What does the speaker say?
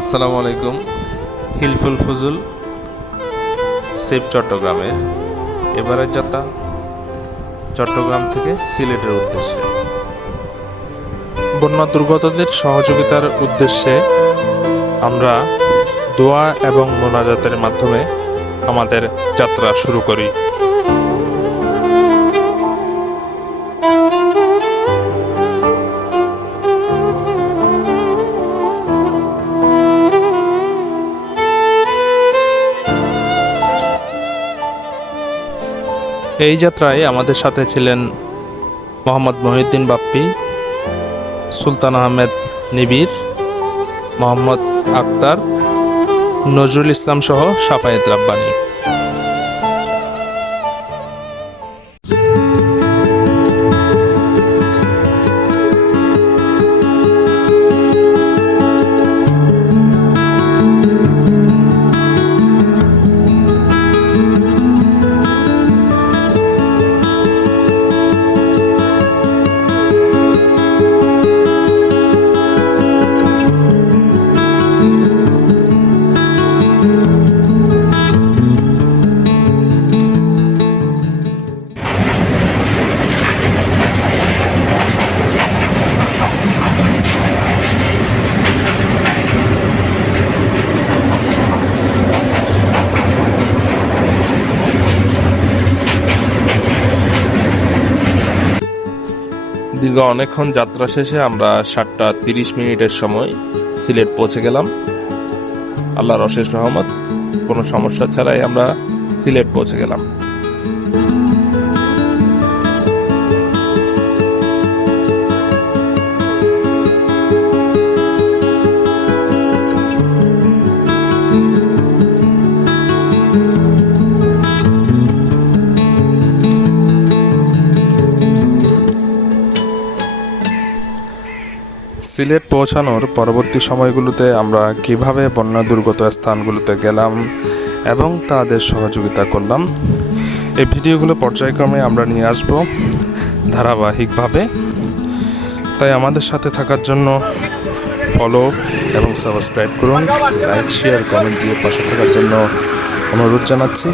আসসালামু আলাইকুম। হিলফুল ফুজুল সেফ চট্টগ্রামের এবারের যাত্রা চট্টগ্রাম থেকে সিলেটের উদ্দেশ্যে। বন্যা দুর্গতদের সহযোগিতার উদ্দেশ্যে আমরা দোয়া এবং মোনাজাতের মাধ্যমে আমাদের যাত্রা শুরু করি। এই যাত্রায় আমাদের সাথে ছিলেন মোহাম্মদ মহিউদ্দিন বাপ্পি, সুলতান আহমেদ নিবির, মোহাম্মদ আক্তার, নজরুল ইসলাম সহ শাফায়েত রাব্বানী। দীর্ঘ অনেকক্ষণ যাত্রা শেষে আমরা 7:30 সময় সিলেট পৌঁছে গেলাম। আল্লাহর অশেষ রহমত, কোনো সমস্যা ছাড়াই আমরা সিলেট পৌঁছে গেলাম। সিলেট পৌঁছানোর পরবর্তী সময়গুলোতে আমরা কিভাবে বন্যা দুর্গত স্থানগুলোতে গেলাম এবং তাদের সহযোগিতা করলাম, এই ভিডিওগুলো পর্যায়ক্রমে আমরা নিয়ে আসব ধারাবাহিকভাবে। তাই আমাদের সাথে থাকার জন্য ফলো এবং সাবস্ক্রাইব করুন, লাইক শেয়ার কমেন্ট দিয়ে পাশে থাকার জন্য অনুরোধ জানাচ্ছি।